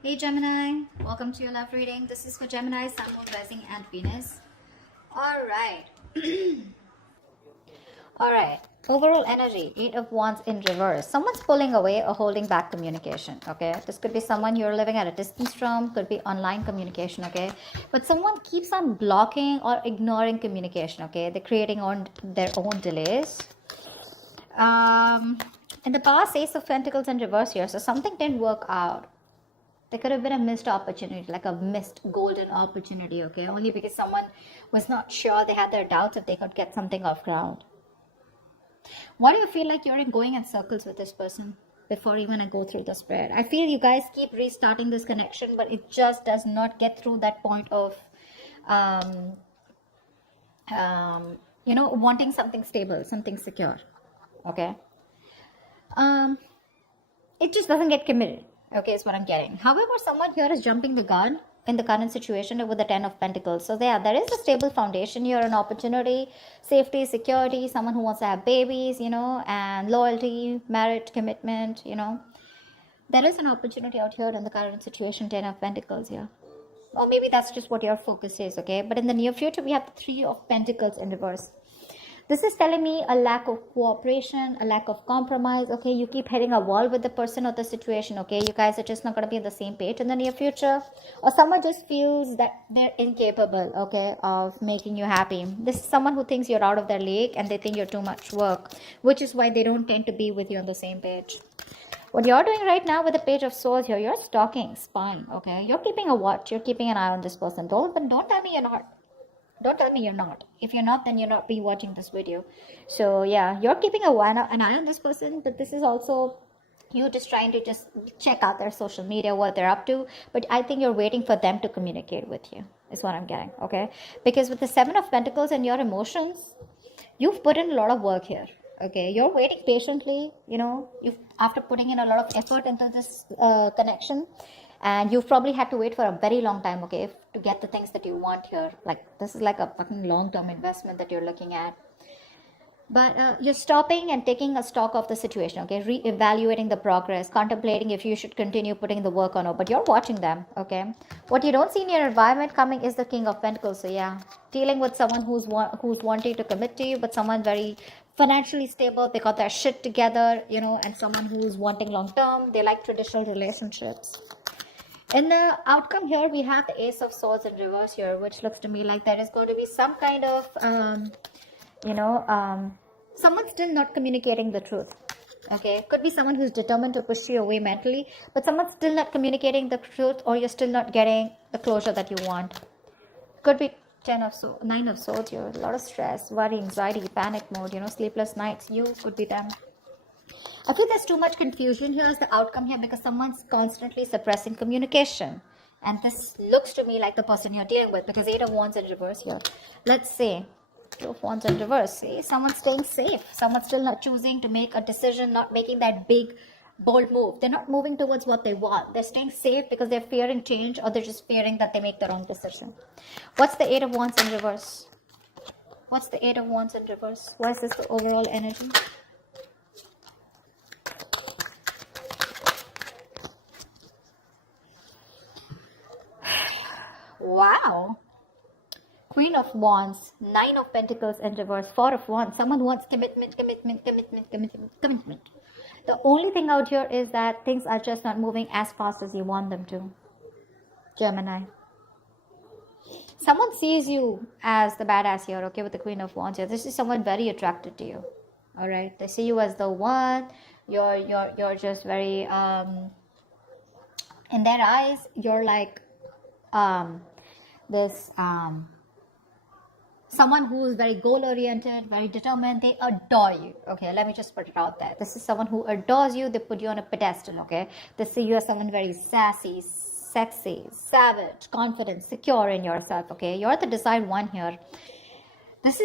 Hey Gemini, welcome to your love reading. This is for Gemini, Sun, Moon, Rising, and Venus. All right. All right. Overall energy, Eight of Wands in reverse. Someone's pulling away or holding back communication, okay? This could be someone you're living at a distance from, could be online communication, okay? But someone keeps on blocking or ignoring communication, okay? They're creating their own delays. In the past, Ace of Pentacles in reverse here, so something didn't work out. There could have been a missed opportunity, like a missed golden opportunity, okay? Only because someone was not sure, they had their doubts if they could get something off ground. Why do you feel like you're going in circles with this person before even I go through the spread? I feel you guys keep restarting this connection, but it just does not get through that point of, wanting something stable, something secure, okay? It just doesn't get committed. Okay, is what I'm getting. However, someone here is jumping the gun in the current situation with the 10 of Pentacles. So there is a stable foundation here, an opportunity, safety, security, someone who wants to have babies, and loyalty, marriage, commitment, There is an opportunity out here in the current situation, 10 of Pentacles here. Or maybe that's just what your focus is, okay? But in the near future, we have the 3 of Pentacles in reverse. This is telling me a lack of cooperation, a lack of compromise, okay? You keep hitting a wall with the person or the situation, okay? You guys are just not going to be on the same page in the near future. Or someone just feels that they're incapable, okay, of making you happy. This is someone who thinks you're out of their league and they think you're too much work, which is why they don't tend to be with you on the same page. What you're doing right now with the Page of Swords here, you're stalking, spying, okay? You're keeping a watch, you're keeping an eye on this person. Don't tell me you're not. Don't tell me you're not. If you're not, then you're not be watching this video. So yeah, you're keeping an eye on this person, but this is also you just trying to just check out their social media, what they're up to. But I think you're waiting for them to communicate with you, is what I'm getting, okay? Because with the 7 of Pentacles and your emotions, you've put in a lot of work here, okay? You're waiting patiently, after putting in a lot of effort into this connection. And you've probably had to wait for a very long time, okay, to get the things that you want here. Like, this is like a fucking long-term investment that you're looking at. But you're stopping and taking a stock of the situation, okay, re-evaluating the progress, contemplating if you should continue putting the work on or, but you're watching them, okay. What you don't see in your environment coming is the King of Pentacles. So yeah, dealing with someone who's wanting to commit to you, but someone very financially stable, they got their shit together, and someone who's wanting long-term, they like traditional relationships. In the outcome here, we have the Ace of Swords in reverse here, which looks to me like there is going to be some kind of, someone still not communicating the truth. Okay, could be someone who's determined to push you away mentally, but someone's still not communicating the truth, or you're still not getting the closure that you want. Could be 9 of Swords here, a lot of stress, worry, anxiety, panic mode, sleepless nights. You could be them. I feel there's too much confusion here as the outcome here because someone's constantly suppressing communication. And this looks to me like the person you're dealing with because 8 of Wands in reverse here. Let's say 2 of Wands in reverse. See, someone's staying safe. Someone's still not choosing to make a decision, not making that big, bold move. They're not moving towards what they want. They're staying safe because they're fearing change or they're just fearing that they make the wrong decision. What's the 8 of Wands in reverse? What's the 8 of Wands in reverse? What is this the overall energy? Wow. Queen of Wands, 9 of Pentacles in reverse, 4 of Wands. Someone wants commitment. The only thing out here is that things are just not moving as fast as you want them to. Gemini. Someone sees you as the badass here, okay, with the Queen of Wands here. This is someone very attracted to you. All right. They see you as the one. You're just very, in their eyes, you're like, someone who is very goal oriented, very determined. They adore you. Okay, let me just put it out there. This is someone who adores you. They put you on a pedestal. Okay, they see you as someone very sassy, sexy, savage, confident, secure in yourself. Okay, you're the desired one here.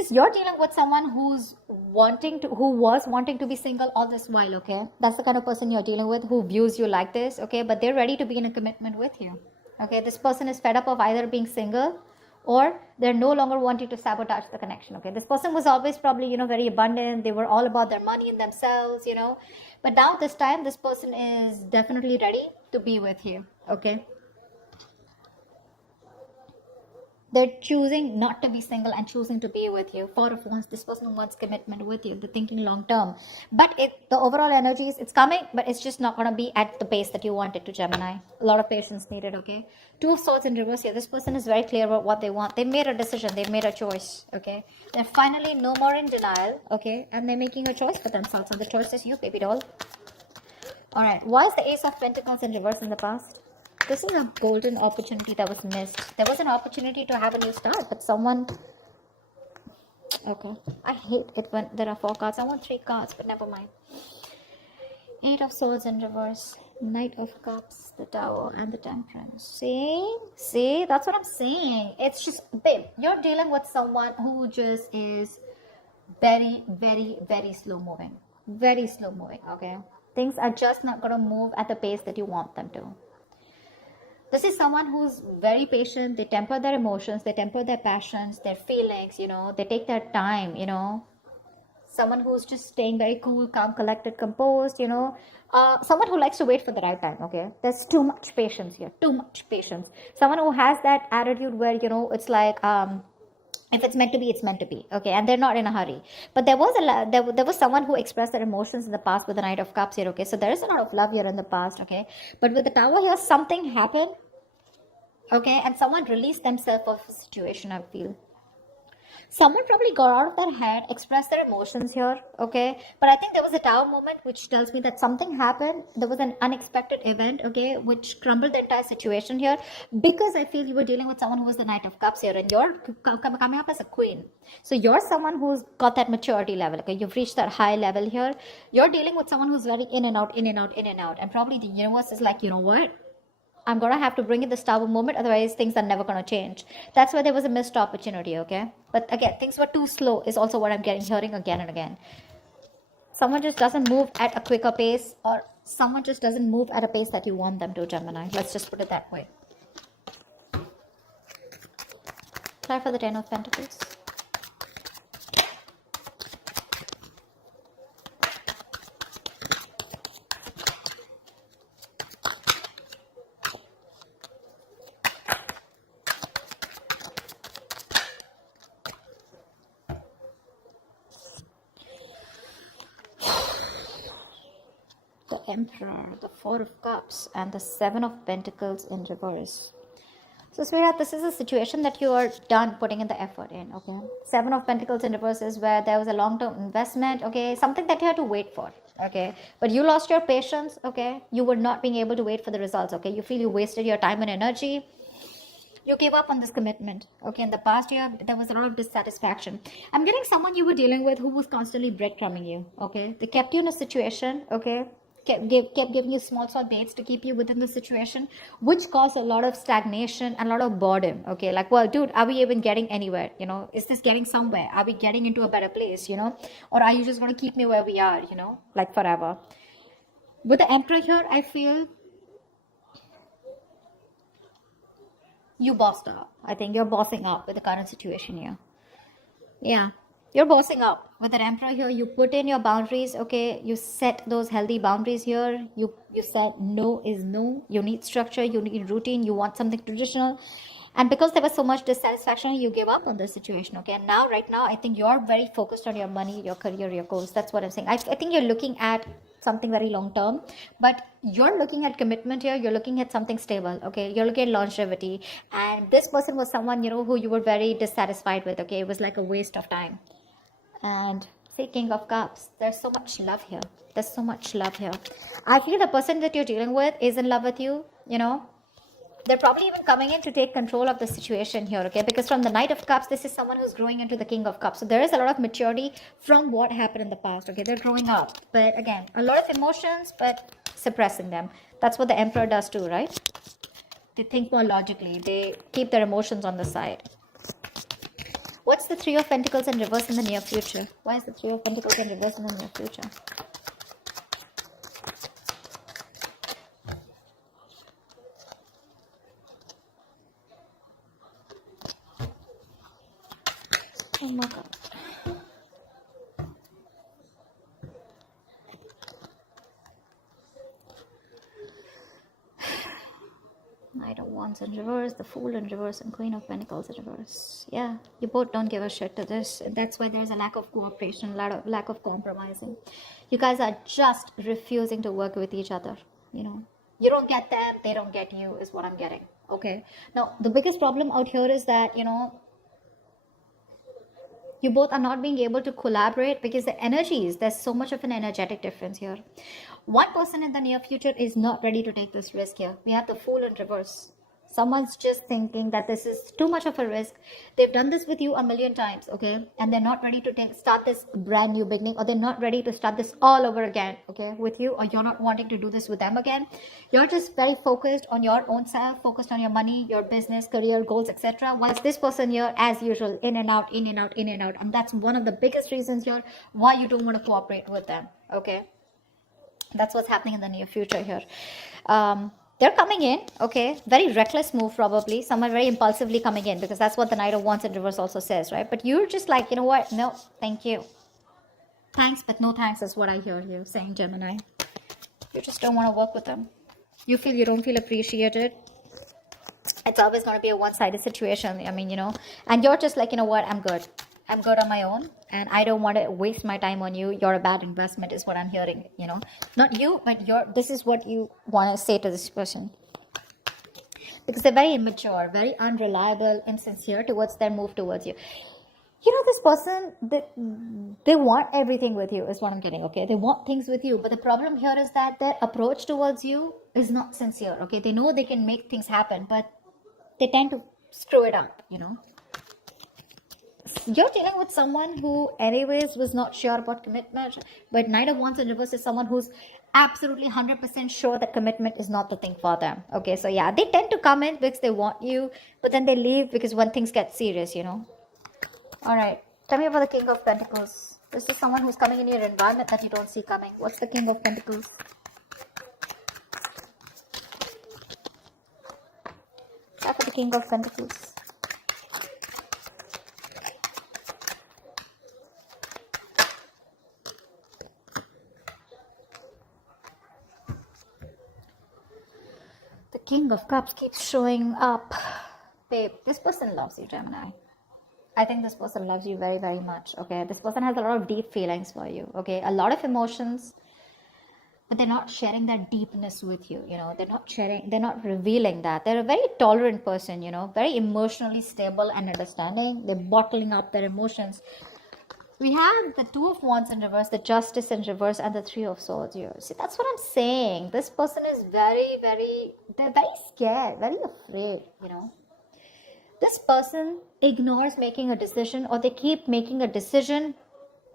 You're dealing with someone who was wanting to be single all this while. Okay, that's the kind of person you're dealing with, who views you like this. Okay, but they're ready to be in a commitment with you. Okay, this person is fed up of either being single or they're no longer wanting to sabotage the connection. Okay, this person was always probably, very abundant. They were all about their money and themselves, but now this time this person is definitely ready to be with you, okay? They're choosing not to be single and choosing to be with you. Four of Wands, this person wants commitment with you. They're thinking long term. But the overall energy is, it's coming, but it's just not going to be at the pace that you want it to, Gemini. A lot of patience needed, okay? Two of Swords in reverse here. This person is very clear about what they want. They made a decision. They made a choice, okay? They're finally no more in denial, okay? And they're making a choice for themselves. And the choice is you, baby doll. All right. Why is the Ace of Pentacles in reverse in the past? This is a golden opportunity that was missed. There was an opportunity to have a new start, but someone... Okay. I hate it when there are 4 cards. I want 3 cards, but never mind. 8 of Swords in reverse. Knight of Cups, the Tower, and the Temperance. See? See? That's what I'm saying. It's just... Babe, you're dealing with someone who just is very, very, very slow moving. Very slow moving, okay? Things are just not going to move at the pace that you want them to. This is someone who's very patient. They temper their emotions. They temper their passions, their feelings, you know. They take their time, you know. Someone who's just staying very cool, calm, collected, composed, you know. Someone who likes to wait for the right time, okay. There's too much patience here. Too much patience. Someone who has that attitude where, you know, it's like... if it's meant to be, it's meant to be, okay, and they're not in a hurry. But there was someone who expressed their emotions in the past with the Knight of Cups here, okay. So there is a lot of love here in the past, okay. But with the Tower here, something happened, okay, and someone released themselves of a situation, I feel. Someone probably got out of their head, expressed their emotions here, okay. But I think there was a Tower moment which tells me that something happened. There was an unexpected event, okay, which crumbled the entire situation here. Because I feel you were dealing with someone who was the Knight of Cups here, and you're coming up as a queen. So you're someone who's got that maturity level, okay. You've reached that high level here. You're dealing with someone who's very in and out, in and out, in and out. And probably the universe is like, you know what? I'm going to have to bring in this Tower moment, otherwise things are never going to change. That's why there was a missed opportunity, okay? But again, things were too slow is also what I'm hearing again and again. Someone just doesn't move at a quicker pace, or someone just doesn't move at a pace that you want them to, Gemini. Let's just put it that way. Try for the 10 of Pentacles. Emperor, the 4 of Cups, and the 7 of Pentacles in reverse. So sweetheart, this is a situation that you are done putting in the effort in, okay. 7 of Pentacles in reverse is where there was a long-term investment, okay, something that you had to wait for, okay, but you lost your patience, okay. You were not being able to wait for the results, okay. You feel you wasted your time and energy. You gave up on this commitment, okay. In the past year, there was a lot of dissatisfaction. I'm getting someone you were dealing with who was constantly breadcrumbing you, okay. They kept you in a situation, okay, kept giving you small baits to keep you within the situation, which caused a lot of stagnation and a lot of boredom, okay. Like, well, dude, are we even getting anywhere, you know? Is this getting somewhere? Are we getting into a better place, you know? Or are you just going to keep me where we are, you know, like forever? With the Emperor here, I feel you bossed up. I think you're bossing up with the current situation here. Yeah, you're bossing up. With an Emperor here, you put in your boundaries, okay. You set those healthy boundaries here. You said no is no. You need structure, you need routine, you want something traditional. And because there was so much dissatisfaction, you gave up on the situation, okay. And now, right now, I think you're very focused on your money, your career, your goals. That's what I'm saying. I think you're looking at something very long term, but you're looking at commitment here. You're looking at something stable, okay. You're looking at longevity. And this person was someone, you know, who you were very dissatisfied with, okay. It was like a waste of time. And see, King of Cups, there's so much love here. There's so much love here. I feel the person that you're dealing with is in love with you, you know. They're probably even coming in to take control of the situation here, okay? Because from the Knight of Cups, this is someone who's growing into the King of Cups. So there is a lot of maturity from what happened in the past, okay? They're growing up. But again, a lot of emotions, but suppressing them. That's what the Emperor does too, right? They think more logically. They keep their emotions on the side. What's the 3 of Pentacles in reverse in the near future? Why is the 3 of Pentacles in reverse in the near future? Oh my God. Knight of Wands in reverse, the Fool in reverse, and Queen of Pentacles in reverse. Yeah, you both don't give a shit to this. That's why there's a lack of cooperation, lack of compromising. You guys are just refusing to work with each other. You know, you don't get them, they don't get you, is what I'm getting. Okay. Now, the biggest problem out here is that, you know, you both are not being able to collaborate because the energies, there's so much of an energetic difference here. One person in the near future is not ready to take this risk here. We have the Fool in reverse. Someone's just thinking that this is too much of a risk. They've done this with you a million times, okay? And they're not ready to start this brand new beginning, or they're not ready to start this all over again, okay, with you, or you're not wanting to do this with them again. You're just very focused on your own self, focused on your money, your business, career, goals, etc. Whilst this person here, as usual, in and out, in and out, in and out. And that's one of the biggest reasons here why you don't want to cooperate with them, okay? That's what's happening in the near future here. They're coming in, okay, very reckless move probably, someone very impulsively coming in, because that's what the Knight of Wands in reverse also says, right? But you're just like, you know what, no, thank you. Thanks, but no thanks is what I hear you saying, Gemini. You just don't want to work with them. You don't feel appreciated. It's always going to be a one-sided situation. I mean, you know, and you're just like, you know what, I'm good on my own, and I don't want to waste my time on you. You're a bad investment is what I'm hearing, you know. Not you, but this is what you want to say to this person. Because they're very immature, very unreliable, insincere towards their move towards you. You know, this person, they want everything with you is what I'm getting, okay? They want things with you, but the problem here is that their approach towards you is not sincere, okay? They know they can make things happen, but they tend to screw it up, you know. You're dealing with someone who anyways was not sure about commitment, but Knight of Wands in reverse is someone who's absolutely 100% sure that commitment is not the thing for them. Okay, so yeah, they tend to come in because they want you, but then they leave because when things get serious, you know. All right, tell me about the King of Pentacles. This is someone who's coming in your environment that you don't see coming. What's the King of Pentacles? Tell for the King of Pentacles. King of Cups keeps showing up. Babe, this person loves you, Gemini. I think this person loves you very, very much, okay? This person has a lot of deep feelings for you, okay? A lot of emotions, but they're not sharing that deepness with you, you know? They're not revealing that. They're a very tolerant person, you know? Very emotionally stable and understanding. They're bottling up their emotions. We have the Two of Wands in reverse, the Justice in reverse, and the Three of Swords here. See, that's what I'm saying. This person is they're very scared, very afraid, you know. This person ignores making a decision, or they keep making a decision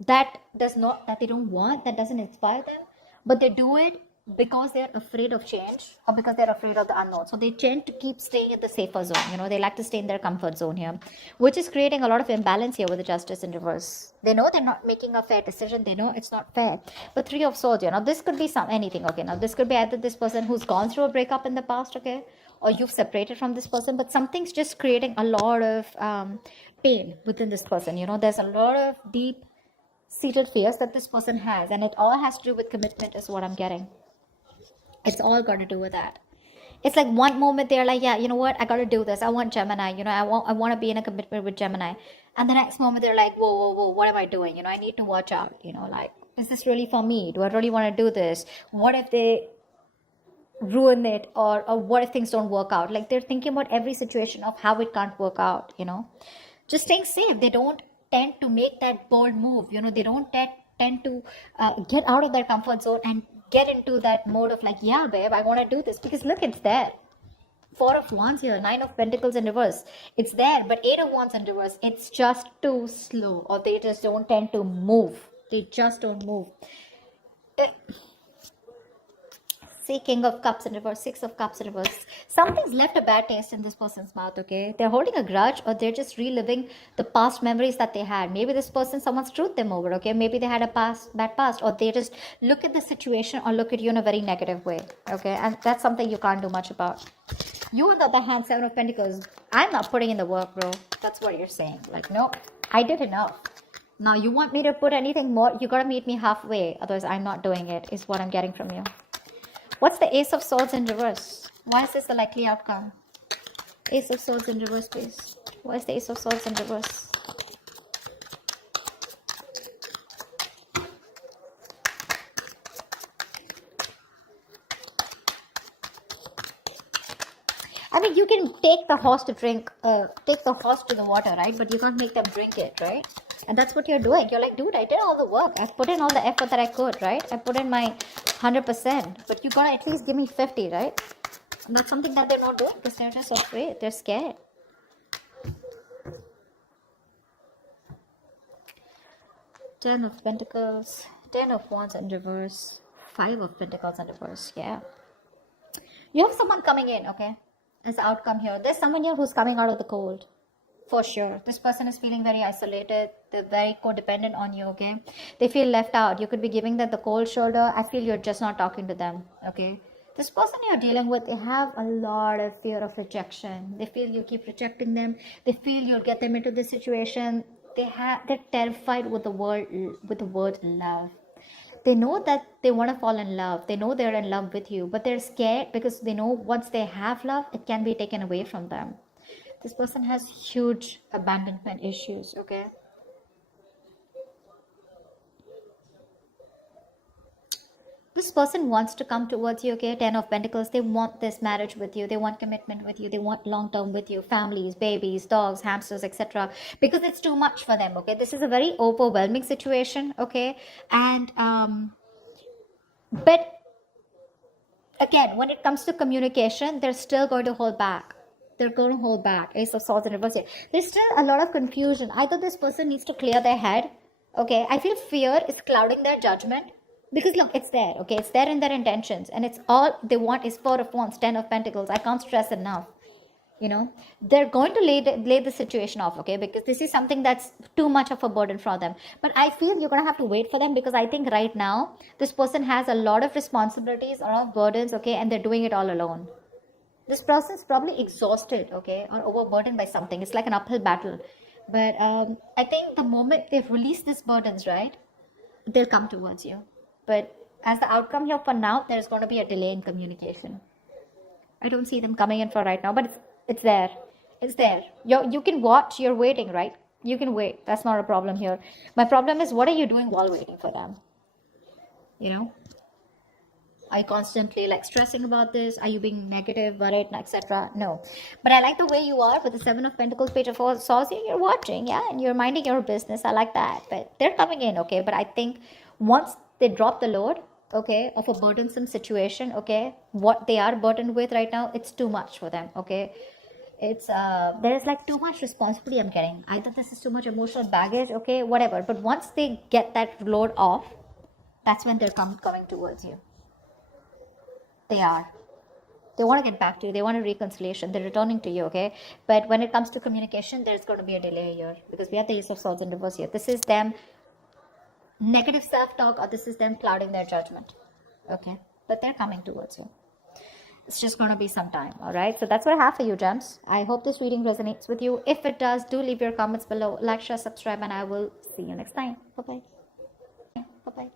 that they don't want, that doesn't inspire them, but they do it because they're afraid of change, or because they're afraid of the unknown. So they tend to keep staying in the safer zone, you know. They like to stay in their comfort zone here, which is creating a lot of imbalance here with the Justice in reverse. They know they're not making a fair decision. They know it's not fair. But Three of Swords, you know, this could be anything, okay? Now this could be either this person who's gone through a breakup in the past, okay, or you've separated from this person, but something's just creating a lot of pain within this person, you know. There's a lot of deep seated fears that this person has, and it all has to do with commitment is what I'm getting. It's all got to do with that. It's like one moment they're like, yeah, you know what, I got to do this. I want Gemini, you know, I want to be in a commitment with Gemini. And the next moment they're like, whoa, what am I doing? You know, I need to watch out, you know, like, is this really for me? Do I really want to do this? What if they ruin it, or what if things don't work out? Like, they're thinking about every situation of how it can't work out, you know. Just staying safe. They don't tend to make that bold move, you know. They don't tend to get out of their comfort zone and get into that mode of like, yeah, babe, I want to do this, because look, it's there. Four of Wands here, Nine of Pentacles in reverse. It's there, but Eight of Wands in reverse. It's just too slow, or they just don't tend to move. They just don't move. See, King of Cups in reverse, Six of Cups in reverse. Something's left a bad taste in this person's mouth, okay? They're holding a grudge, or they're just reliving the past memories that they had. Maybe this person, someone screwed them over, okay? Maybe they had a bad past, or they just look at the situation or look at you in a very negative way, okay? And that's something you can't do much about. You, on the other hand, Seven of Pentacles, I'm not putting in the work, bro. That's what you're saying. Like, nope, I did enough. Now, you want me to put anything more? You gotta meet me halfway. Otherwise, I'm not doing it, is what I'm getting from you. What's the Ace of Swords in reverse? Why is this the likely outcome? Ace of Swords in reverse, please. Why is the Ace of Swords in reverse? I mean, you can take the horse to drink, take the horse to the water, right? But you can't make them drink it, right? And that's what you're doing. You're like, dude, I did all the work. I've put in all the effort that I could, right? I put in my 100%. But you gotta at least give me 50, right? And that's something that they're not doing because they're just afraid. They're scared. Ten of Pentacles, Ten of Wands in reverse, Five of Pentacles in reverse. Yeah. You have someone coming in, okay? As the outcome here. There's someone here who's coming out of the cold. For sure. This person is feeling very isolated. They're very codependent on you, okay? They feel left out. You could be giving them the cold shoulder. I feel you're just not talking to them, okay? This person you're dealing with, they have a lot of fear of rejection. They feel you keep rejecting them. They feel you'll get them into this situation. They're terrified with the word love. They know that they want to fall in love. They know they're in love with you, but they're scared because they know once they have love, it can be taken away from them. This person has huge abandonment issues, okay? This person wants to come towards you, okay? Ten of Pentacles. They want this marriage with you. They want commitment with you. They want long-term with you. Families, babies, dogs, hamsters, etc. Because it's too much for them, okay? This is a very overwhelming situation, okay? And, but again, when it comes to communication, they're still going to hold back. They're going to hold back. Ace of Swords in reverse here. There's still a lot of confusion. Either this person needs to clear their head, okay? I feel fear is clouding their judgment. Because look, it's there, okay? It's there in their intentions. And it's all they want is Four of Wands, Ten of Pentacles. I can't stress enough. You know, they're going to lay the situation off, okay? Because this is something that's too much of a burden for them. But I feel you're going to have to wait for them because I think right now, this person has a lot of responsibilities, a lot of burdens, okay? And they're doing it all alone. This person is probably exhausted, okay? Or overburdened by something. It's like an uphill battle. But I think the moment they've released these burdens, right? They'll come towards you. But as the outcome here for now, there's going to be a delay in communication. I don't see them coming in for right now, but it's there. It's there. You can watch. You're waiting, right? You can wait. That's not a problem here. My problem is, what are you doing while waiting for them? You know? Are you constantly like stressing about this? Are you being negative, worried, etc.? No. But I like the way you are with the Seven of Pentacles, Page of Swords. You're watching, yeah? And you're minding your business. I like that. But they're coming in, okay? But I think once they drop the load, okay, of a burdensome situation, okay, what they are burdened with right now, it's too much for them, okay? It's there's like too much responsibility I'm getting. Either this is too much emotional baggage, okay, whatever. But once they get that load off, that's when they're coming towards you. They want to get back to you. They want a reconciliation. They're returning to you, okay? But when it comes to communication, there's going to be a delay here because we have the Ace of Swords in reverse here. This is them negative self-talk, or this is them clouding their judgment, okay? But they're coming towards you. It's just going to be some time, all right? So that's what I have for you, gems. I hope this reading resonates with you. If it does, do leave your comments below. Like, share, subscribe, and I will see you next time. Bye-bye. Bye-bye.